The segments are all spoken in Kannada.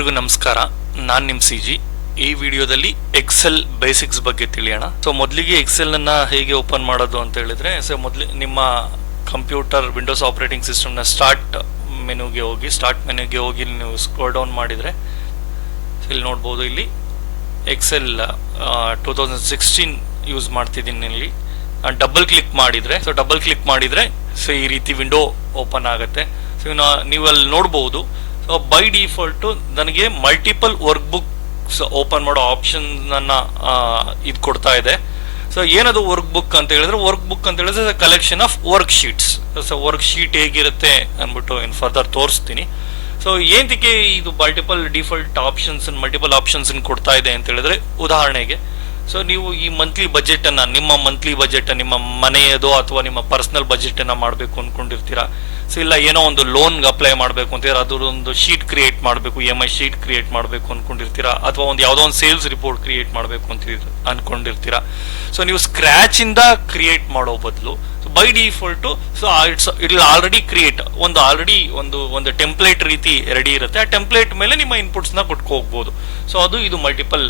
ಎಲ್ರಿಗೂ ನಮಸ್ಕಾರ. ನಾನು ನಿಮ್ಮ ಸಿಜಿ. ಈ ವಿಡಿಯೋದಲ್ಲಿ ಎಕ್ಸೆಲ್ ಬೇಸಿಕ್ಸ್ ಬಗ್ಗೆ ತಿಳಿಯೋಣ. ಸೊ ಮೊದಲಿಗೆ ಎಕ್ಸೆಲ್ ಅನ್ನ ಹೇಗೆ ಓಪನ್ ಮಾಡೋದು ಅಂತ ಹೇಳಿದ್ರೆ, ಸೊ ಮೊದಲು ನಿಮ್ಮ ಕಂಪ್ಯೂಟರ್ ವಿಂಡೋಸ್ ಆಪರೇಟಿಂಗ್ ಸಿಸ್ಟಮ್ನ ಸ್ಟಾರ್ಟ್ ಮೆನುಗೆ ಹೋಗಿ ನೀವು ಸ್ಕ್ರೋಲ್ ಡೌನ್ ಮಾಡಿದರೆ ಇಲ್ಲಿ ನೋಡ್ಬೋದು. ಇಲ್ಲಿ ಎಕ್ಸೆಲ್ 2016 ಯೂಸ್ ಮಾಡ್ತಿದ್ದೀನಿ. ಇಲ್ಲಿ ಡಬಲ್ ಕ್ಲಿಕ್ ಮಾಡಿದರೆ ಸೊ ಈ ರೀತಿ ವಿಂಡೋ ಓಪನ್ ಆಗುತ್ತೆ. ಸೊ ನೀವು ಅಲ್ಲಿ ನೋಡ್ಬೋದು. ಸೊ ಬೈ ಡಿಫಾಲ್ಟ್ ನನಗೆ ಮಲ್ಟಿಪಲ್ ವರ್ಕ್ ಬುಕ್ಸ್ ಓಪನ್ ಮಾಡೋ ಆಪ್ಷನ್ ಇದು ಕೊಡ್ತಾ ಇದೆ. ಸೊ ಏನದು ವರ್ಕ್ ಬುಕ್ ಅಂತ ಹೇಳಿದ್ರೆ collection of work sheets. So work sheet ಹೇಗಿರುತ್ತೆ ಅಂದ್ಬಿಟ್ಟು ಇನ್ ಫರ್ದರ್ ತೋರಿಸ್ತೀನಿ. ಸೊ ಏನಕ್ಕೆ ಇದು ಮಲ್ಟಿಪಲ್ ಆಪ್ಷನ್ಸ್ ಕೊಡ್ತಾ ಇದೆ ಅಂತ ಹೇಳಿದ್ರೆ, ಉದಾಹರಣೆಗೆ ಸೊ ನೀವು ಈ ನಿಮ್ಮ ಮಂತ್ಲಿ ಬಜೆಟ್ ನಿಮ್ಮ ಮನೆಯದು ಅಥವಾ ನಿಮ್ಮ ಪರ್ಸನಲ್ ಬಜೆಟ್ ಅನ್ನ ಮಾಡಬೇಕು ಅನ್ಕೊಂಡಿರ್ತೀರಾ. ಸೊ ಇಲ್ಲ ಏನೋ ಒಂದು ಲೋನ್ಗೆ ಅಪ್ಲೈ ಮಾಡಬೇಕು ಅಂತೀರಾ, ಅದೊಂದು ಶೀಟ್ ಕ್ರಿಯೇಟ್ ಮಾಡಬೇಕು, EMI ಶೀಟ್ ಕ್ರಿಯೇಟ್ ಮಾಡಬೇಕು ಅನ್ಕೊಂಡಿರ್ತೀರಾ, ಅಥವಾ ಯಾವುದೋ ಒಂದು ಸೇಲ್ಸ್ ರಿಪೋರ್ಟ್ ಕ್ರಿಯೇಟ್ ಮಾಡಬೇಕು ಅಂತ ಅನ್ಕೊಂಡಿರ್ತೀರಾ. ಸೊ ನೀವು ಸ್ಕ್ರಾಚ್ ಇಂದ ಕ್ರಿಯೇಟ್ ಮಾಡೋ ಬದಲು by default so it already create ಒಂದು ಟೆಂಪ್ಲೇಟ್ ರೀತಿ ರೆಡಿ ಇರುತ್ತೆ. ಆ ಟೆಂಪ್ಲೇಟ್ ಮೇಲೆ ನಿಮ್ಮ ಇನ್ಪುಟ್ಸ್ ನ ಕೊಟ್ಕೊ ಹೋಗ್ಬೋದು. ಸೊ ಇದು ಮಲ್ಟಿಪಲ್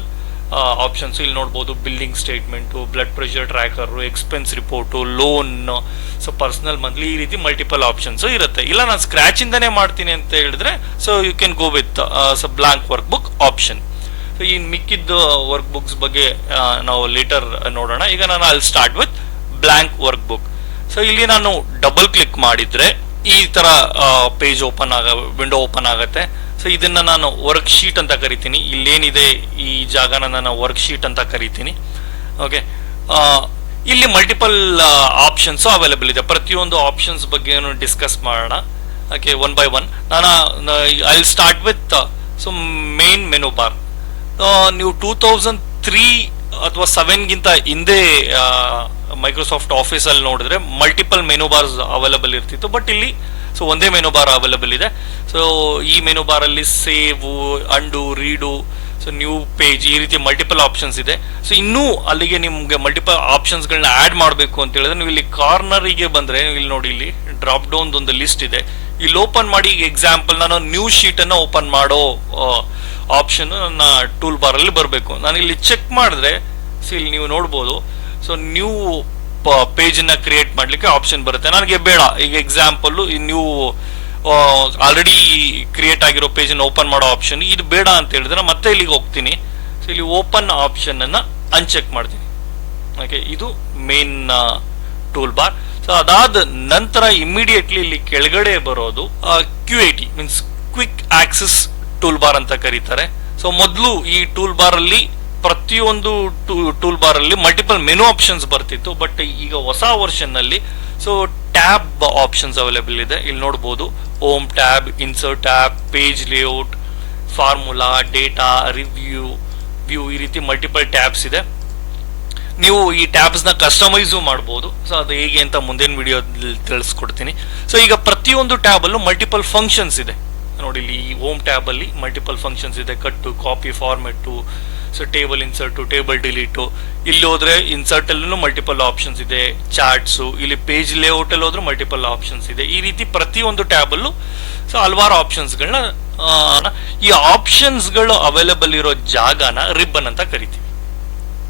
ಆಪ್ಷನ್ಸ್. ಇಲ್ಲಿ ನೋಡ್ಬೋದು billing statement, blood pressure tracker, expense report, loan, so personal monthly, ಈ ರೀತಿ ಮಲ್ಟಿಪಲ್ ಆಪ್ಷನ್ಸ್ ಇರುತ್ತೆ. ಇಲ್ಲ ನಾನು ಸ್ಕ್ರಾಚ್ ಇಂದಾನೆ ಮಾಡ್ತೀನಿ ಅಂತ ಹೇಳಿದ್ರೆ, so you can go with blank workbook option. ಸೊ ಈ ಮಿಕ್ಕಿದ್ದ ವರ್ಕ್ ಬುಕ್ಸ್ ಬಗ್ಗೆ ನಾವು ಲೇಟರ್ ನೋಡೋಣ. ಈಗ ನಾನು ಅಲ್ಲಿ start with blank workbook. So ಇಲ್ಲಿ ನಾನು ಡಬಲ್ ಕ್ಲಿಕ್ ಮಾಡಿದ್ರೆ ಈ ತರ ವಿಂಡೋ ಓಪನ್ ಆಗುತ್ತೆ. ಸೊ ಇದನ್ನ ನಾನು ವರ್ಕ್ ಶೀಟ್ ಅಂತ ಕರಿತೀನಿ. ಇಲ್ಲೇನಿದೆ ಈ ಜಾಗನ ನಾನು ವರ್ಕ್ ಶೀಟ್ ಅಂತ ಕರಿತೀನಿ. ಓಕೆ, ಇಲ್ಲಿ ಮಲ್ಟಿಪಲ್ ಆಪ್ಷನ್ಸ್ ಅವೈಲೇಬಲ್ ಇದೆ. ಪ್ರತಿಯೊಂದು ಆಪ್ಷನ್ಸ್ ಬಗ್ಗೆ ಡಿಸ್ಕಸ್ ಮಾಡೋಣ. Okay, one by one. I start with main menu bar. ನೀವು 2003 ಅಥವಾ 7 ಗಿಂತ ಹಿಂದೆ ಮೈಕ್ರೋಸಾಫ್ಟ್ ಆಫೀಸ್ ಅಲ್ಲಿ ನೋಡಿದ್ರೆ ಮಲ್ಟಿಪಲ್ ಮೆನು ಬಾರ್ಸ್ ಅವೈಲೇಬಲ್ ಇರ್ತಿತ್ತು. ಬಟ್ ಇಲ್ಲಿ ಸೊ ಒಂದೇ ಮೆನು ಬಾರ್ ಅವೈಲೇಬಲ್ ಇದೆ. ಸೊ ಈ ಮೆನು ಬಾರ್ ಅಲ್ಲಿ ಸೇವ್, ಅಂಡು, ರೀಡು, ಸೊ ನ್ಯೂ ಪೇಜ್, ಈ ರೀತಿ ಮಲ್ಟಿಪಲ್ ಆಪ್ಷನ್ಸ್ ಇದೆ. ಸೊ ಇನ್ನೂ ಅಲ್ಲಿಗೆ ನಿಮ್ಗೆ ಮಲ್ಟಿಪಲ್ ಆಪ್ಷನ್ಸ್ ಗಳನ್ನ ಆಡ್ ಮಾಡಬೇಕು ಅಂತ ಹೇಳಿದ್ರೆ ನೀವು ಇಲ್ಲಿ ಕಾರ್ನರಿಗೆ ಬಂದ್ರೆ ಇಲ್ಲಿ ನೋಡಿ, ಇಲ್ಲಿ ಡ್ರಾಪ್ ಡೌನ್ ಒಂದು ಲಿಸ್ಟ್ ಇದೆ. ಇಲ್ಲಿ ಓಪನ್ ಮಾಡಿ, ಈಗ ಎಕ್ಸಾಂಪಲ್ ನಾನು ನ್ಯೂ ಶೀಟ್ ಅನ್ನ ಓಪನ್ ಮಾಡೋ ಆಪ್ಷನ್ ನನ್ನ ಟೂಲ್ ಬಾರ್ ಅಲ್ಲಿ ಬರಬೇಕು. ನಾನು ಇಲ್ಲಿ ಚೆಕ್ ಮಾಡಿದ್ರೆ ಸೊ ಇಲ್ಲಿ ನೀವು ನೋಡ್ಬೋದು. ಸೊ ನ್ಯೂ ಪೇಜ್ ನ ಕ್ರಿಯೇಟ್ ಮಾಡ್ಲಿಕ್ಕೆ ಆಪ್ಷನ್ ಬರುತ್ತೆ. ನನಗೆ ಬೇಡ, ಈಗ ಎಕ್ಸಾಂಪಲ್ ನ್ಯೂ ಆಲ್ರೆಡಿ ಕ್ರಿಯೇಟ್ ಆಗಿರೋ ಪೇಜ್ ಅನ್ನು ಓಪನ್ ಮಾಡೋ ಆಪ್ಷನ್ ಇದು ಬೇಡ ಅಂತ ಹೇಳಿದ್ರೆ ಮತ್ತೆ ಇಲ್ಲಿಗೆ ಹೋಗ್ತೀನಿ. ಸೊ ಇಲ್ಲಿ ಓಪನ್ ಆಪ್ಷನ್ ಅನ್ನ ಅನ್ಚೆಕ್ ಮಾಡ್ತೀನಿ. ಓಕೆ, ಇದು ಮೇನ್ ಟೂಲ್ ಬಾರ್. ಸೊ ಅದಾದ ನಂತರ ಇಮಿಡಿಯೇಟ್ಲಿ ಇಲ್ಲಿ ಕೆಳಗಡೆ ಬರೋದು QAT means quick access tool bar ಅಂತ ಕರೀತಾರೆ. ಸೊ ಮೊದಲು ಈ ಟೂಲ್ ಬಾರ್ ಅಲ್ಲಿ ಪ್ರತಿಯೊಂದು ಟೂಲ್ ಬಾರ್ ಅಲ್ಲಿ ಮಲ್ಟಿಪಲ್ ಮೆನು ಆಪ್ಷನ್ಸ್ ಬರ್ತಿತ್ತು. ಬಟ್ ಈಗ ಹೊಸ ವರ್ಷನ್ ನಲ್ಲಿ ಸೊ ಟ್ಯಾಬ್ ಆಪ್ಷನ್ಸ್ ಅವೈಲೇಬಲ್ ಇದೆ. ಇಲ್ಲಿ ನೋಡಬಹುದು home tab, insert tab, page layout, formula, data, review, view, ಈ ರೀತಿ ಮಲ್ಟಿಪಲ್ ಟ್ಯಾಬ್ಸ್ ಇದೆ. ನೀವು ಈ ಟ್ಯಾಬ್ಸ್ ನ ಕಸ್ಟಮೈಸ್ ಮಾಡಬಹುದು. ಸೊ ಅದು ಹೇಗೆ ಅಂತ ಮುಂದಿನ ವಿಡಿಯೋ ತಿಳಿಸ್ಕೊಡ್ತೀನಿ. ಸೊ ಈಗ ಪ್ರತಿಯೊಂದು ಟ್ಯಾಬ್ ಅಲ್ಲೂ ಮಲ್ಟಿಪಲ್ ಫಂಕ್ಷನ್ಸ್ ಇದೆ. ನೋಡಿ, ಇಲ್ಲಿ ಈ ಹೋಮ್ ಟ್ಯಾಬ್ ಅಲ್ಲಿ ಮಲ್ಟಿಪಲ್ ಫಂಕ್ಷನ್ಸ್ ಇದೆ. Cut, copy, format, so table insert, table delete. ಇಲ್ಲಿ ಹೋದ್ರೆ ಇನ್ಸರ್ಟ್ ಅಲ್ಲೂ ಮಲ್ಟಿಪಲ್ ಆಪ್ಷನ್ಸ್ ಇದೆ. ಚಾರ್ಟ್ಸು, ಇಲ್ಲಿ ಪೇಜ್ ಲೇಔಟ್ ಅಲ್ಲಿ ಹೋದ್ರೆ ಮಲ್ಟಿಪಲ್ ಆಪ್ಷನ್ಸ್ ಇದೆ. ಈ ರೀತಿ ಪ್ರತಿಯೊಂದು ಟ್ಯಾಬ್ ಅಲ್ಲೂ ಸೊ ಹಲವಾರು ಆಪ್ಷನ್ಸ್ ಗಳನ್ನ ಈ ಆಪ್ಷನ್ಸ್ ಗಳು ಅವೈಲೇಬಲ್ ಇರೋ ಜಾಗನ ರಿಬ್ಬನ್ ಅಂತ ಕರಿತೀವಿ.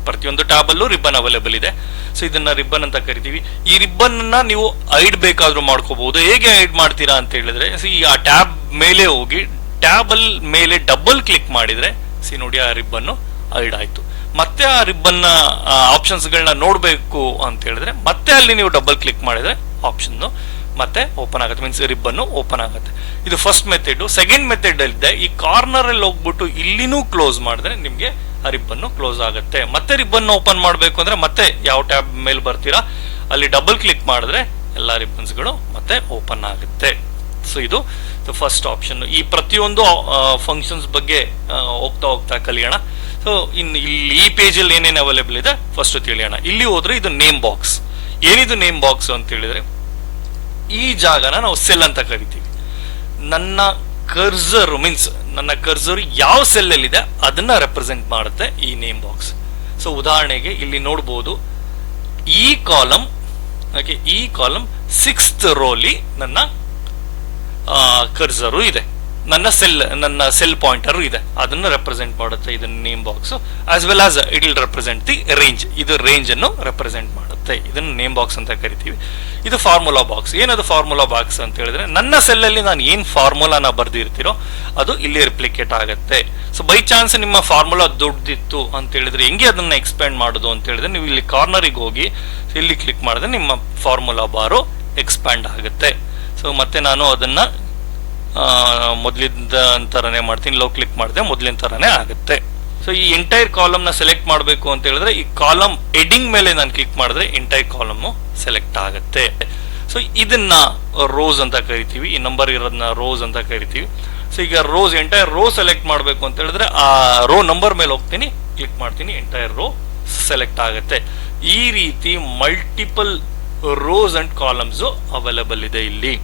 ಪ್ರತಿಯೊಂದು ಟ್ಯಾಬ್ ಅಲ್ಲೂ ರಿಬ್ಬನ್ ಅವೈಲೇಬಲ್ ಇದೆ. ಸೊ ಇದನ್ನ ರಿಬ್ಬನ್ ಅಂತ ಕರಿತೀವಿ. ಈ ರಿಬ್ಬನ್ ಅನ್ನ ನೀವು ಐಡ್ ಬೇಕಾದ್ರೂ ಮಾಡ್ಕೋಬಹುದು. ಹೇಗೆ ಐಡ್ ಮಾಡ್ತೀರಾ ಅಂತ ಹೇಳಿದ್ರೆ, ಆ ಟ್ಯಾಬ್ ಮೇಲೆ ಹೋಗಿ ಟ್ಯಾಬ್ ಅಲ್ಲಿ ಮೇಲೆ ಡಬಲ್ ಕ್ಲಿಕ್ ಮಾಡಿದ್ರೆ ನೋಡಿ ಆ ರಿಬ್ಬನ್ ಐಡ್ ಆಯ್ತು. ಮತ್ತೆ ಆ ರಿಬ್ಬನ್ ಆಪ್ಷನ್ಸ್ ಗಳನ್ನ ನೋಡ್ಬೇಕು ಅಂತ ಹೇಳಿದ್ರೆ ಮತ್ತೆ ಅಲ್ಲಿ ನೀವು ಡಬಲ್ ಕ್ಲಿಕ್ ಮಾಡಿದ್ರೆ ಆಪ್ಷನ್ ಮತ್ತೆ ಓಪನ್ ಆಗುತ್ತೆ, ಮೀನ್ಸ್ ರಿಬ್ಬನ್ ಓಪನ್ ಆಗುತ್ತೆ. ಇದು ಫಸ್ಟ್ ಮೆಥಡ್. ಸೆಕೆಂಡ್ ಮೆಥಡ್ ಅಲ್ಲಿ ಈ ಕಾರ್ನರ್ ಅಲ್ಲಿ ಹೋಗ್ಬಿಟ್ಟು ಇಲ್ಲಿನೂ ಕ್ಲೋಸ್ ಮಾಡಿದ್ರೆ ನಿಮ್ಗೆ ಆ ರಿಬ್ಬನ್ ಕ್ಲೋಸ್ ಆಗುತ್ತೆ. ಮತ್ತೆ ರಿಬ್ಬನ್ ಓಪನ್ ಮಾಡಬೇಕು ಅಂದ್ರೆ ಮತ್ತೆ ಯಾವ ಟ್ಯಾಬ್ ಮೇಲೆ ಬರ್ತೀರಾ ಅಲ್ಲಿ ಡಬಲ್ ಕ್ಲಿಕ್ ಮಾಡಿದ್ರೆ ಎಲ್ಲಾ ರಿಬ್ಬನ್ಸ್ ಗಳು ಮತ್ತೆ ಓಪನ್ ಆಗುತ್ತೆ. ಸೊ ಇದು ಫಸ್ಟ್ ಆಪ್ಷನ್. ಈ ಪ್ರತಿಯೊಂದು ಫಂಕ್ಷನ್ಸ್ ಬಗ್ಗೆ ಹೋಗ್ತಾ ಕಲಿಯೋಣ. ಸೊ ಇಲ್ಲಿ ಈ ಪೇಜ್ ಅಲ್ಲಿ ಏನೇನು ಅವೈಲೇಬಲ್ ಇದೆ ಫಸ್ಟ್ ತಿಳಿಯೋಣ. ಇಲ್ಲಿ ಹೋದ್ರೆ ಇದು ನೇಮ್ ಬಾಕ್ಸ್. ಏನಿದು ನೇಮ್ ಬಾಕ್ಸ್ ಅಂತ ಹೇಳಿದ್ರೆ, ಈ ಜಾಗನ ನಾವು ಸೆಲ್ ಅಂತ ಕರಿತೀವಿ. ನನ್ನ ಕರ್ಸರ್ ಯಾವ ಸೆಲ್ ಅಲ್ಲಿ ಇದೆ ಅದನ್ನ ರೆಪ್ರೆಸೆಂಟ್ ಮಾಡುತ್ತೆ ಈ ನೇಮ್ ಬಾಕ್ಸ್. ಸೊ ಉದಾಹರಣೆಗೆ ಇಲ್ಲಿ ನೋಡಬಹುದು, ಈ ಕಾಲಮ್ ಓಕೆ, ಈ ಕಾಲಮ್ 6th ರೋಲಿ ನನ್ನ ಕರ್ಸರು ಇದೆ. ನನ್ನ ಸೆಲ್ ಪಾಯಿಂಟರ್ ಇದೆ, ಅದನ್ನು ರೆಪ್ರೆಸೆಂಟ್ ಮಾಡುತ್ತೆ ಇದನ್ನ name box. As well as it will represent the range, ಇದು ರೇಂಜ್ ಅನ್ನು ರೆಪ್ರೆಸೆಂಟ್ ಮಾಡುತ್ತೆ. ಇದನ್ನು ನೇಮ್ ಬಾಕ್ಸ್ ಅಂತ ಕರಿತೀವಿ. ಇದು ಫಾರ್ಮುಲಾ ಬಾಕ್ಸ್. ಏನದು ಫಾರ್ಮುಲಾ ಬಾಕ್ಸ್ ಅಂತ ಹೇಳಿದ್ರೆ, ನನ್ನ ಸೆಲ್ ಅಲ್ಲಿ ನಾನು ಏನ್ ಫಾರ್ಮುಲಾನ ಬರ್ದಿರ್ತೀರೋ ಅದು ಇಲ್ಲಿ ರಿಪ್ಲಿಕೇಟ್ ಆಗುತ್ತೆ. ಸೊ ಬೈ ಚಾನ್ಸ್ ನಿಮ್ಮ ಫಾರ್ಮುಲಾ ದೊಡ್ಡದಿತ್ತು ಅಂತ ಹೇಳಿದ್ರೆ ಹೆಂಗೆ ಅದನ್ನ ಎಕ್ಸ್ಪ್ಯಾಂಡ್ ಮಾಡೋದು ಅಂತ ಹೇಳಿದ್ರೆ, ನೀವು ಇಲ್ಲಿ ಕಾರ್ನರಿಗೆ ಹೋಗಿ ಇಲ್ಲಿ ಕ್ಲಿಕ್ ಮಾಡಿದ್ರೆ ನಿಮ್ಮ ಫಾರ್ಮುಲಾ ಬಾರು ಎಕ್ಸ್ಪ್ಯಾಂಡ್ ಆಗುತ್ತೆ. ಸೊ ಮತ್ತೆ ನಾನು ಅದನ್ನ ಮೊದಲಿದ್ದ ತರನೇ ಮಾಡ್ತೀನಿ. ಲೋ ಕ್ಲಿಕ್ ಮಾಡಿದ್ರೆ ಮೊದಲಿನ ತರನೇ ಆಗುತ್ತೆ. ಸೊ ಈ ಎಂಟೈರ್ ಕಾಲಮ್ ನ ಸೆಲೆಕ್ಟ್ ಮಾಡಬೇಕು ಅಂತ ಹೇಳಿದ್ರೆ, ಈ ಕಾಲಮ್ ಹೆಡಿಂಗ್ ಮೇಲೆ ನಾನು ಕ್ಲಿಕ್ ಮಾಡಿದ್ರೆ ಎಂಟೈರ್ ಕಾಲಮ್ ಸೆಲೆಕ್ಟ್ ಆಗುತ್ತೆ. ಸೊ ಇದನ್ನ ರೋಸ್ ಅಂತ ಕರಿತೀವಿ, ಈ ನಂಬರ್ ಇರೋದನ್ನ ರೋಸ್ ಅಂತ ಕರಿತೀವಿ. ಸೊ ಈಗ ರೋಸ್ ಎಂಟೈರ್ ರೋ ಸೆಲೆಕ್ಟ್ ಮಾಡಬೇಕು ಅಂತ ಹೇಳಿದ್ರೆ ಆ ರೋ ನಂಬರ್ ಮೇಲೆ ಹೋಗ್ತೀನಿ, ಕ್ಲಿಕ್ ಮಾಡ್ತೀನಿ, ಎಂಟೈರ್ ರೋ ಸೆಲೆಕ್ಟ್ ಆಗುತ್ತೆ. ಈ ರೀತಿ multiple rows and columns available ಇದೆ ಇಲ್ಲಿ.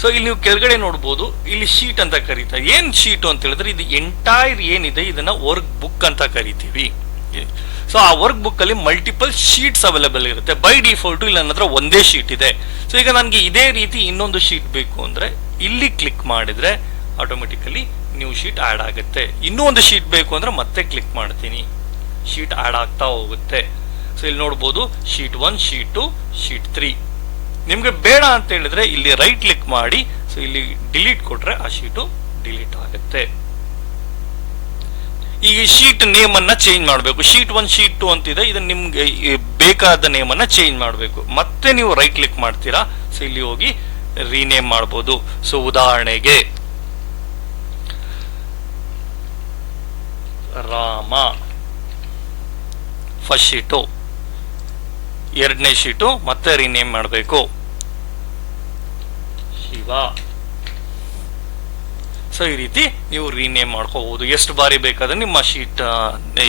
ಸೊ ಇಲ್ಲಿ ನೀವು ಕೆಳಗಡೆ ನೋಡ್ಬೋದು, ಇಲ್ಲಿ ಶೀಟ್ ಅಂತ ಕರೀತಾರೆ. ಏನ್ ಶೀಟ್ ಅಂತ ಹೇಳಿದ್ರೆ, ಇದು ಎಂಟೈರ್ ಏನಿದೆ ಇದನ್ನ ವರ್ಕ್ ಬುಕ್ ಅಂತ ಕರಿತೀವಿ. ಸೊ ಆ ವರ್ಕ್ ಬುಕ್ ಅಲ್ಲಿ ಮಲ್ಟಿಪಲ್ ಶೀಟ್ಸ್ ಅವೈಲೇಬಲ್ ಇರುತ್ತೆ. ಬೈ ಡಿಫಾಲ್ಟ್ ಇಲ್ಲಿ ನನ್ನ ಹತ್ರ ಒಂದೇ ಶೀಟ್ ಇದೆ. ಸೊ ಈಗ ನನಗೆ ಇದೇ ರೀತಿ ಇನ್ನೊಂದು ಶೀಟ್ ಬೇಕು ಅಂದ್ರೆ ಇಲ್ಲಿ ಕ್ಲಿಕ್ ಮಾಡಿದ್ರೆ ಆಟೋಮೆಟಿಕಲಿ ನ್ಯೂ ಶೀಟ್ ಆಡ್ ಆಗುತ್ತೆ. ಇನ್ನೂ ಒಂದು ಶೀಟ್ ಬೇಕು ಅಂದ್ರೆ ಮತ್ತೆ ಕ್ಲಿಕ್ ಮಾಡ್ತೀನಿ, ಶೀಟ್ ಆಡ್ ಆಗ್ತಾ ಹೋಗುತ್ತೆ. ಸೊ ಇಲ್ಲಿ ನೋಡ್ಬೋದು ಶೀಟ್ 1, ಶೀಟ್ 2, ಶೀಟ್ 3. ನಿಮ್ಗೆ ಬೇಡ ಅಂತ ಹೇಳಿದ್ರೆ ಇಲ್ಲಿ ರೈಟ್ ಕ್ಲಿಕ್ ಮಾಡಿ, ಸೊ ಇಲ್ಲಿ ಡಿಲೀಟ್ ಕೊಟ್ರೆ ಆ ಶೀಟು ಡಿಲೀಟ್ ಆಗುತ್ತೆ. ಈಗ ಶೀಟ್ ನೇಮ್ ಅನ್ನ ಚೇಂಜ್ ಮಾಡಬೇಕು. ಶೀಟ್ 1, ಶೀಟ್ 2 ಅಂತಿದೆ, ಇದನ್ನ ನಿಮ್ಗೆ ಬೇಕಾದ ನೇಮ್ ಅನ್ನ ಚೇಂಜ್ ಮಾಡಬೇಕು. ಮತ್ತೆ ನೀವು ರೈಟ್ ಕ್ಲಿಕ್ ಮಾಡ್ತೀರಾ, ಸೊ ಇಲ್ಲಿ ಹೋಗಿ ರೀನೇಮ್ ಮಾಡಬಹುದು. ಸೊ ಉದಾಹರಣೆಗೆ ರಾಮ ಫಸ್ಟ್ ಶೀಟು, ಎರಡನೇ ಶೀಟು ಮತ್ತೆ ರೀನೇಮ್ ಮಾಡಬೇಕು ಶಿವ. ಸೊ ಈ ರೀತಿ ನೀವು ರೀನೇಮ್ ಮಾಡ್ಕೋಬಹುದು. ಎಷ್ಟು ಬಾರಿ ಬೇಕಾದ್ರೆ ನಿಮ್ಮ ಶೀಟ್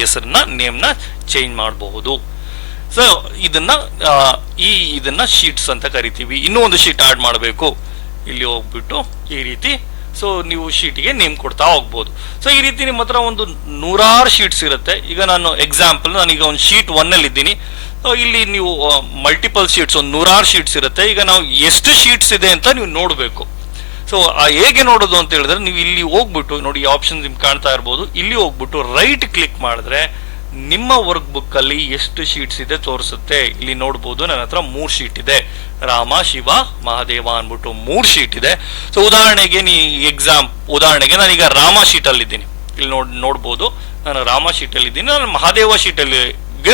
ಹೆಸರನ್ನ ನೇಮ್ನ ಚೇಂಜ್ ಮಾಡಬಹುದು. ಸೊ ಇದನ್ನ ಶೀಟ್ಸ್ ಅಂತ ಕರಿತೀವಿ. ಇನ್ನೂ ಒಂದು ಶೀಟ್ ಆಡ್ ಮಾಡಬೇಕು, ಇಲ್ಲಿ ಹೋಗ್ಬಿಟ್ಟು ಈ ರೀತಿ ಸೊ ನೀವು ಶೀಟ್ಗೆ ನೇಮ್ ಕೊಡ್ತಾ ಹೋಗ್ಬೋದು. ಸೊ ಈ ರೀತಿ ನಿಮ್ಮ ಹತ್ರ ಒಂದು 100 ಶೀಟ್ಸ್ ಇರುತ್ತೆ. ಈಗ ನಾನು ಎಕ್ಸಾಂಪಲ್, ನಾನೀಗ ಒಂದು ಶೀಟ್ 1 ಅಲ್ಲಿ ಇದ್ದೀನಿ. ಇಲ್ಲಿ ನೀವು ಮಲ್ಟಿಪಲ್ ಶೀಟ್ಸ್, ಒಂದು 100 ಶೀಟ್ಸ್ ಇರುತ್ತೆ. ಈಗ ನಾವು ಎಷ್ಟು ಶೀಟ್ಸ್ ಇದೆ ಅಂತ ನೀವು ನೋಡಬೇಕು. ಸೊ ಹೇಗೆ ನೋಡೋದು ಅಂತ ಹೇಳಿದ್ರೆ, ನೀವು ಇಲ್ಲಿ ಹೋಗ್ಬಿಟ್ಟು ನೋಡಿ, ಆಪ್ಷನ್ ನಿಮ್ಗೆ ಕಾಣ್ತಾ ಇರ್ಬೋದು. ಇಲ್ಲಿ ಹೋಗ್ಬಿಟ್ಟು ರೈಟ್ ಕ್ಲಿಕ್ ಮಾಡಿದ್ರೆ ನಿಮ್ಮ ವರ್ಕ್ ಬುಕ್ ಅಲ್ಲಿ ಎಷ್ಟು ಶೀಟ್ಸ್ ಇದೆ ತೋರಿಸುತ್ತೆ. ಇಲ್ಲಿ ನೋಡ್ಬೋದು ನನ್ನ ಹತ್ರ 3 ಶೀಟ್ ಇದೆ. ರಾಮ, ಶಿವ, ಮಹಾದೇವ ಅನ್ಬಿಟ್ಟು 3 ಶೀಟ್ ಇದೆ. ಸೊ ಉದಾಹರಣೆಗೆ ಉದಾಹರಣೆಗೆ ನಾನೀಗ ರಾಮ ಶೀಟ್ ಅಲ್ಲಿ ಇದ್ದೀನಿ. ಇಲ್ಲಿ ನೋಡ್ಬೋದು ನಾನು ರಾಮ ಶೀಟ್ ಅಲ್ಲಿ ಇದ್ದೀನಿ. ನಾನು ಮಹಾದೇವ ಶೀಟ್ ಅಲ್ಲಿ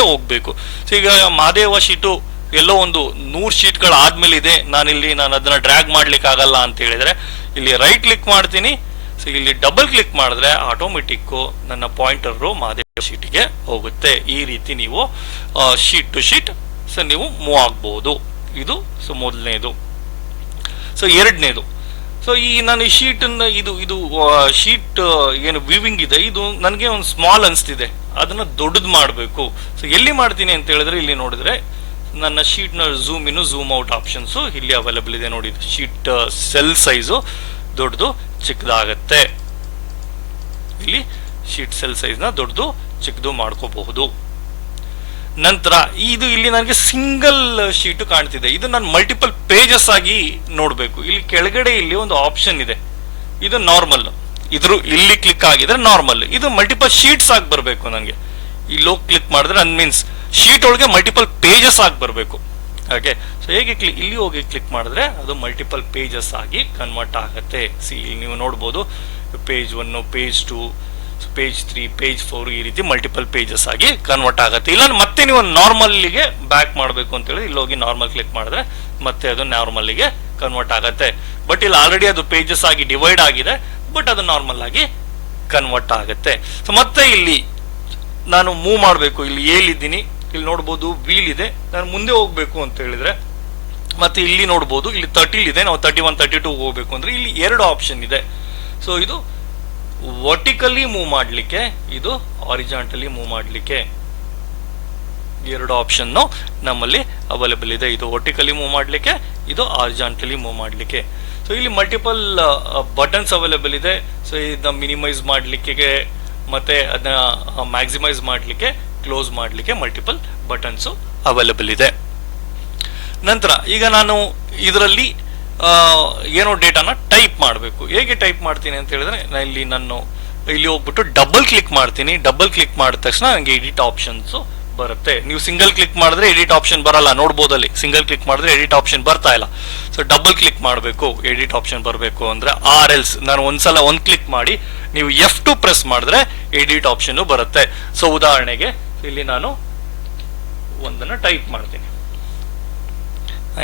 ಹೋಗ್ಬೇಕು. ಸೊ ಈಗ ಮಹಾದೇವ ಶೀಟು ಎಲ್ಲೋ ಒಂದು 100 ಶೀಟ್ಗಳು ಆದ್ಮೇಲೆ ಇದೆ. ನಾನು ಅದನ್ನ ಡ್ರ್ಯಾಗ್ ಮಾಡ್ಲಿಕ್ಕೆ ಆಗಲ್ಲ ಅಂತ ಹೇಳಿದ್ರೆ ಇಲ್ಲಿ ರೈಟ್ ಕ್ಲಿಕ್ ಮಾಡ್ತೀನಿ. ಸೊ ಇಲ್ಲಿ ಡಬಲ್ ಕ್ಲಿಕ್ ಮಾಡಿದ್ರೆ ಆಟೋಮೆಟಿಕ್ ನನ್ನ ಪಾಯಿಂಟರ್ ಮಹಾದೇವ ಶೀಟ್ಗೆ ಹೋಗುತ್ತೆ. ಈ ರೀತಿ ನೀವು ಶೀಟ್ ಟು ಶೀಟ್ ಸೊ ನೀವು ಮೂವ್ ಆಗಬಹುದು. ಇದು ಸೊ ಮೊದಲನೇದು. ಸೊ ಎರಡನೇದು, ಸೊ ಈ ನಾನು ಈ ಶೀಟ್ ಇದು ಶೀಟ್ ಏನು ವಿವಿಂಗ್ ಇದೆ, ಇದು ನನಗೆ ಒಂದು ಸ್ಮಾಲ್ ಅನಿಸ್ತಿದೆ, ಅದನ್ನ ದೊಡ್ಡದು ಮಾಡಬೇಕು. ಸೊ ಎಲ್ಲಿ ಮಾಡ್ತೀನಿ ಅಂತ ಹೇಳಿದ್ರೆ, ಇಲ್ಲಿ ನೋಡಿದ್ರೆ ನನ್ನ ಶೀಟ್ ನ zoom in zoom out options ಇಲ್ಲಿ ಅವೈಲೇಬಲ್ ಇದೆ ನೋಡಿ. ಶೀಟ್ ಸೆಲ್ ಸೈಜು ದೊಡ್ಡದು ಚಿಕ್ಕದಾಗತ್ತೆ. ಇಲ್ಲಿ ಶೀಟ್ ಸೆಲ್ ಸೈಜ್ ನ ದೊಡ್ಡದು ಚಿಕ್ಕದು ಮಾಡ್ಕೋಬಹುದು. ನಂತರ ಇದು ಇಲ್ಲಿ ನನಗೆ ಸಿಂಗಲ್ ಶೀಟ್ ಕಾಣ್ತಿದೆ, ಇದು ನಾನು ಮಲ್ಟಿಪಲ್ ಪೇಜಸ್ ಆಗಿ ನೋಡ್ಬೇಕು. ಇಲ್ಲಿ ಕೆಳಗಡೆ ಇಲ್ಲಿ ಒಂದು ಆಪ್ಷನ್ ಇದೆ, ಇದು ನಾರ್ಮಲ್. ಇಲ್ಲಿ ಕ್ಲಿಕ್ ಆಗಿದ್ರೆ ನಾರ್ಮಲ್, ಇದು ಮಲ್ಟಿಪಲ್ ಶೀಟ್ಸ್ ಆಗಿ ಬರಬೇಕು ನನಗೆ. ಇಲ್ಲಿ ಕ್ಲಿಕ್ ಮಾಡಿದ್ರೆ ಮೀನ್ಸ್ ಶೀಟ್ ಒಳಗೆ ಮಲ್ಟಿಪಲ್ ಪೇಜಸ್ ಆಗಿ ಬರಬೇಕು. ಓಕೆ, ಸೊ ಹೇಗೆ ಇಲ್ಲಿ ಹೋಗಿ ಕ್ಲಿಕ್ ಮಾಡಿದ್ರೆ ಅದು ಮಲ್ಟಿಪಲ್ ಪೇಜಸ್ ಆಗಿ ಕನ್ವರ್ಟ್ ಆಗುತ್ತೆ. ಇಲ್ಲಿ ನೀವು ನೋಡ್ಬೋದು ಪೇಜ್ 1, ಪೇಜ್ 2, ಪೇಜ್ 3, ಪೇಜ್ 4 ಈ ರೀತಿ ಮಲ್ಟಿಪಲ್ ಪೇಜಸ್ ಆಗಿ ಕನ್ವರ್ಟ್ ಆಗುತ್ತೆ. ಇಲ್ಲ ಮತ್ತೆ ನೀವು ನಾರ್ಮಲ್ಗೆ ಬ್ಯಾಕ್ ಮಾಡಬೇಕು ಅಂತ ಹೇಳಿ ಇಲ್ಲಿ ಹೋಗಿ ನಾರ್ಮಲ್ ಕ್ಲಿಕ್ ಮಾಡಿದ್ರೆ ಮತ್ತೆ ಅದು ನಾರ್ಮಲ್ಗೆ ಕನ್ವರ್ಟ್ ಆಗುತ್ತೆ. ಬಟ್ ಇಲ್ಲಿ ಆಲ್ರೆಡಿ ಅದು ಪೇಜಸ್ ಆಗಿ ಡಿವೈಡ್ ಆಗಿದೆ, ಬಟ್ ಅದು ನಾರ್ಮಲ್ ಆಗಿ ಕನ್ವರ್ಟ್ ಆಗುತ್ತೆ. ಸೊ ಮತ್ತೆ ಇಲ್ಲಿ ನಾನು ಮೂವ್ ಮಾಡಬೇಕು. ಇಲ್ಲಿ ಏಲಿದ್ದೀನಿ, ಇಲ್ಲಿ ನೋಡ್ಬೋದು ವೀಲ್ ಇದೆ. ನಾನು ಮುಂದೆ ಹೋಗ್ಬೇಕು ಅಂತ ಹೇಳಿದ್ರೆ ಮತ್ತೆ ಇಲ್ಲಿ ನೋಡ್ಬೋದು ಇಲ್ಲಿ 30 ಇದೆ, ನಾವು 31, 32 ಹೋಗ್ಬೇಕು ಅಂದ್ರೆ ಇಲ್ಲಿ 2 ಆಪ್ಷನ್ ಇದೆ. ಸೊ ಇದು ವರ್ಟಿಕಲಿ ಮೂವ್ ಮಾಡ್ಲಿಕ್ಕೆ, ಇದು ಹಾರಿಜಾಂಟಲಿ ಮೂವ್ ಮಾಡ್ಲಿಕ್ಕೆ 2 ಆಪ್ಷನ್ ನಮ್ಮಲ್ಲಿ ಅವೈಲೇಬಲ್ ಇದೆ. ಇದು ವರ್ಟಿಕಲಿ ಮೂವ್ ಮಾಡ್ಲಿಕ್ಕೆ, ಇದು ಹಾರಿಜಾಂಟಲಿ ಮೂವ್ ಮಾಡ್ಲಿಕ್ಕೆ. ಸೊ ಇಲ್ಲಿ ಮಲ್ಟಿಪಲ್ ಬಟನ್ಸ್ ಅವೈಲೇಬಲ್ ಇದೆ. ಸೊ ಇದನ್ನ ಮಿನಿಮೈಸ್ ಮಾಡ್ಲಿಕ್ಕೆ ಮತ್ತೆ ಅದನ್ನ ಮ್ಯಾಕ್ಸಿಮೈಸ್ ಮಾಡ್ಲಿಕ್ಕೆ, ಕ್ಲೋಸ್ ಮಾಡ್ಲಿಕ್ಕೆ ಮಲ್ಟಿಪಲ್ ಬಟನ್ಸ್ ಅವೈಲೇಬಲ್ ಇದೆ. ನಂತರ ಈಗ ನಾನು ಇದರಲ್ಲಿ ಏನೋ ಡೇಟಾನ ಟೈಪ್ ಮಾಡಬೇಕು. ಹೇಗೆ ಟೈಪ್ ಮಾಡ್ತೀನಿ ಅಂತ ಹೇಳಿದ್ರೆ ಇಲ್ಲಿ ಹೋಗ್ಬಿಟ್ಟು ಡಬಲ್ ಕ್ಲಿಕ್ ಮಾಡ್ತೀನಿ. ಡಬಲ್ ಕ್ಲಿಕ್ ಮಾಡಿದ ತಕ್ಷಣ ನನಗೆ ಎಡಿಟ್ ಆಪ್ಷನ್ಸ್ ಬರುತ್ತೆ. ನೀವು ಸಿಂಗಲ್ ಕ್ಲಿಕ್ ಮಾಡಿದ್ರೆ ಎಡಿಟ್ ಆಪ್ಷನ್ ಬರಲ್ಲ, ನೋಡ್ಬೋದಲ್ಲಿ ಸಿಂಗಲ್ ಕ್ಲಿಕ್ ಮಾಡಿದ್ರೆ ಎಡಿಟ್ ಆಪ್ಷನ್ ಬರ್ತಾ ಇಲ್ಲ. ಸೊ ಡಬಲ್ ಕ್ಲಿಕ್ ಮಾಡಬೇಕು ಎಡಿಟ್ ಆಪ್ಷನ್ ಬರಬೇಕು ಅಂದ್ರೆ. ಆರ್ ಎಲ್ಸ್ ನಾನು ಒಂದ್ಸಲ ಕ್ಲಿಕ್ ಮಾಡಿ ನೀವು F2 ಪ್ರೆಸ್ ಮಾಡಿದ್ರೆ ಎಡಿಟ್ ಆಪ್ಷನ್ ಬರುತ್ತೆ. ಸೊ ಉದಾಹರಣೆಗೆ ಇಲ್ಲಿ ನಾನು ಒಂದನ್ನು ಟೈಪ್ ಮಾಡ್ತೀನಿ.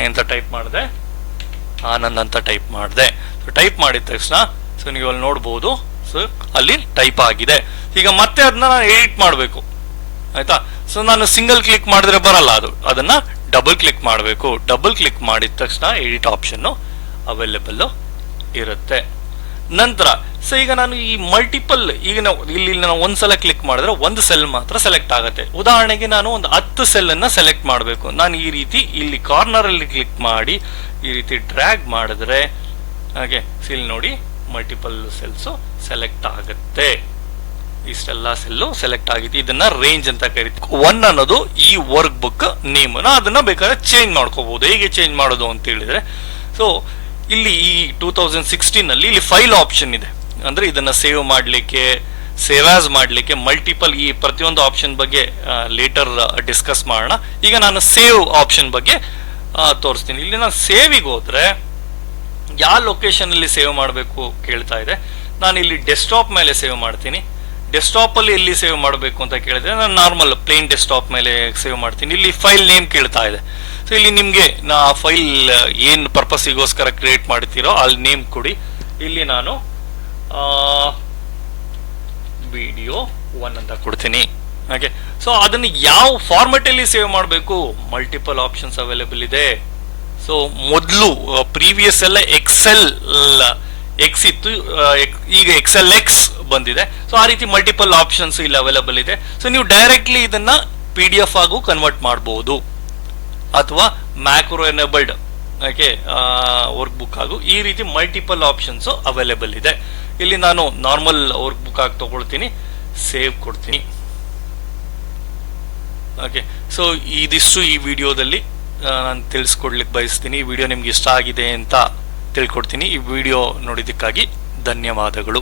ಎಂತ ಟೈಪ್ ಮಾಡಿದೆ, ಆನಂದ್ ಅಂತ ಟೈಪ್ ಮಾಡಿದೆ. ಸೊ ಟೈಪ್ ಮಾಡಿದ ತಕ್ಷಣ ಸೊ ನೀವು ಅಲ್ಲಿ ನೋಡ್ಬೋದು, ಸೊ ಅಲ್ಲಿ ಟೈಪ್ ಆಗಿದೆ. ಈಗ ಮತ್ತೆ ಅದನ್ನ ನಾನು ಎಡಿಟ್ ಮಾಡಬೇಕು, ಆಯ್ತಾ. ಸೊ ನಾನು ಸಿಂಗಲ್ ಕ್ಲಿಕ್ ಮಾಡಿದ್ರೆ ಬರಲ್ಲ, ಅದನ್ನ ಡಬಲ್ ಕ್ಲಿಕ್ ಮಾಡಬೇಕು. ಡಬಲ್ ಕ್ಲಿಕ್ ಮಾಡಿದ ತಕ್ಷಣ ಎಡಿಟ್ ಆಪ್ಷನ್ ಅವೈಲೇಬಲ್ ಇರುತ್ತೆ. ನಂತರ ಸೊ ಈಗ ನಾನು ಈ ಮಲ್ಟಿಪಲ್, ಈಗ ಇಲ್ಲಿ ನಾನು ಒಂದ್ಸಲ ಕ್ಲಿಕ್ ಮಾಡಿದ್ರೆ ಒಂದು ಸೆಲ್ ಮಾತ್ರ ಸೆಲೆಕ್ಟ್ ಆಗುತ್ತೆ. ಉದಾಹರಣೆಗೆ ನಾನು ಒಂದು 10 ಸೆಲ್ ಅನ್ನ ಸೆಲೆಕ್ಟ್ ಮಾಡಬೇಕು. ನಾನು ಈ ರೀತಿ ಇಲ್ಲಿ ಕಾರ್ನರ್ ಅಲ್ಲಿ ಕ್ಲಿಕ್ ಮಾಡಿ ಈ ರೀತಿ ಡ್ರ್ಯಾಗ್ ಮಾಡಿದ್ರೆ ಹಾಗೆ ಇಲ್ಲಿ ನೋಡಿ ಮಲ್ಟಿಪಲ್ ಸೆಲ್ಸ್ ಸೆಲೆಕ್ಟ್ ಆಗುತ್ತೆ. ಇಷ್ಟೆಲ್ಲ ಸೆಲ್ಲು ಸೆಲೆಕ್ಟ್ ಆಗಿದೆ. ಇದನ್ನ ರೇಂಜ್ ಅಂತ ಕರೀತೀವಿ. 1 ಅನ್ನೋದು ಈ ವರ್ಕ್ ಬುಕ್ ನೇಮ್. ಅದನ್ನ ಬೇಕಾದ್ರೆ ಚೇಂಜ್ ಮಾಡ್ಕೋಬಹುದು. ಹೇಗೆ ಚೇಂಜ್ ಮಾಡೋದು ಅಂತ ಹೇಳಿದ್ರೆ, ಸೊ ಇಲ್ಲಿ ಈ 2016 ಅಲ್ಲಿ ಇಲ್ಲಿ ಫೈಲ್ ಆಪ್ಷನ್ ಇದೆ. ಅಂದ್ರೆ ಇದನ್ನ ಸೇವ್ ಮಾಡ್ಲಿಕ್ಕೆ, ಸೇವ್ ಆಸ್ ಮಾಡ್ಲಿಕ್ಕೆ ಮಲ್ಟಿಪಲ್, ಈ ಪ್ರತಿಯೊಂದು ಆಪ್ಷನ್ ಬಗ್ಗೆ ಲೇಟರ್ ಡಿಸ್ಕಸ್ ಮಾಡೋಣ. ಈಗ ನಾನು ಸೇವ್ ಆಪ್ಷನ್ ಬಗ್ಗೆ ತೋರಿಸ್ತೀನಿ. ಇಲ್ಲಿ ನಾನು ಸೇವಿಗೆ ಹೋದ್ರೆ ಯಾವ ಲೊಕೇಶನ್ ಅಲ್ಲಿ ಸೇವ್ ಮಾಡಬೇಕು ಕೇಳ್ತಾ ಇದೆ. ನಾನು ಇಲ್ಲಿ ಡೆಸ್ಕ್ಟಾಪ್ ಮೇಲೆ ಸೇವ್ ಮಾಡ್ತೀನಿ. ಡೆಸ್ಕ್ಟಾಪ್ ಅಲ್ಲಿ ಎಲ್ಲಿ ಸೇವ್ ಮಾಡಬೇಕು ಅಂತ ಕೇಳಿದ್ರೆ ನಾನು ನಾರ್ಮಲ್ ಪ್ಲೇನ್ ಡೆಸ್ಕ್ಟಾಪ್ ಮೇಲೆ ಸೇವ್ ಮಾಡ್ತೀನಿ. ಇಲ್ಲಿ ಫೈಲ್ ನೇಮ್ ಕೇಳ್ತಾ ಇದೆ. ಸೊ ಇಲ್ಲಿ ನಿಮ್ಗೆ ನಾ ಫೈಲ್ ಏನ್ ಪರ್ಪಸ್ಗೋಸ್ಕರ ಕ್ರಿಯೇಟ್ ಮಾಡ್ತೀರೋ ಅಲ್ಲಿ ನೇಮ್ ಕೊಡಿ. ಇಲ್ಲಿ ನಾನು ವಿಡಿಯೋ 1 ಅಂತ ಕೊಡ್ತೀನಿ. ಹಾಗೆ ಸೊ ಅದನ್ನ ಯಾವ ಫಾರ್ಮೆಟ್ ಅಲ್ಲಿ ಸೇವ್ ಮಾಡಬೇಕು, ಮಲ್ಟಿಪಲ್ ಆಪ್ಷನ್ಸ್ ಅವೈಲೇಬಲ್ ಇದೆ. ಸೊ ಮೊದಲು ಪ್ರೀವಿಯಸ್ ಎಲ್ಲ ಎಕ್ಸೆಲ್ ಎಕ್ಸ್ ಇತ್ತು, ಈಗ ಎಕ್ಸೆಲ್ ಎಕ್ಸ್ ಬಂದಿದೆ. ಸೊ ಆ ರೀತಿ ಮಲ್ಟಿಪಲ್ ಆಪ್ಷನ್ಸ್ ಇಲ್ಲಿ ಅವೈಲೇಬಲ್ ಇದೆ. ಸೊ ನೀವು ಡೈರೆಕ್ಟ್ಲಿ ಇದನ್ನ PDF ಆಗು ಕನ್ವರ್ಟ್ ಮಾಡಬಹುದು, ಅಥವಾ ಮ್ಯಾಕ್ರೋ ಎನೇಬಲ್ಡ್ ವರ್ಕ್ ಬುಕ್ ಆಗು, ಈ ರೀತಿ ಮಲ್ಟಿಪಲ್ ಆಪ್ಷನ್ಸ್ ಅವೈಲೇಬಲ್ ಇದೆ. ಇಲ್ಲಿ ನಾನು ನಾರ್ಮಲ್ ವರ್ಕ್ ಬುಕ್ ಆಗಿ ತಗೊಳ್ತೀನಿ, ಸೇವ್ ಕೊಡ್ತೀನಿ. ಓಕೆ, ಸೊ ಇದಿಷ್ಟು ಈ ವಿಡಿಯೋದಲ್ಲಿ ನಾನು ತಿಳಿಸ್ಕೊಡ್ಲಿಕ್ಕೆ ಬಯಸ್ತೀನಿ. ಈ ವಿಡಿಯೋ ನಿಮ್ಗೆ ಇಷ್ಟ ಆಗಿದೆ ಅಂತ ತಿಳ್ಕೊಡ್ತೀನಿ. ಈ ವಿಡಿಯೋ ನೋಡಿದ್ದಕ್ಕಾಗಿ ಧನ್ಯವಾದಗಳು.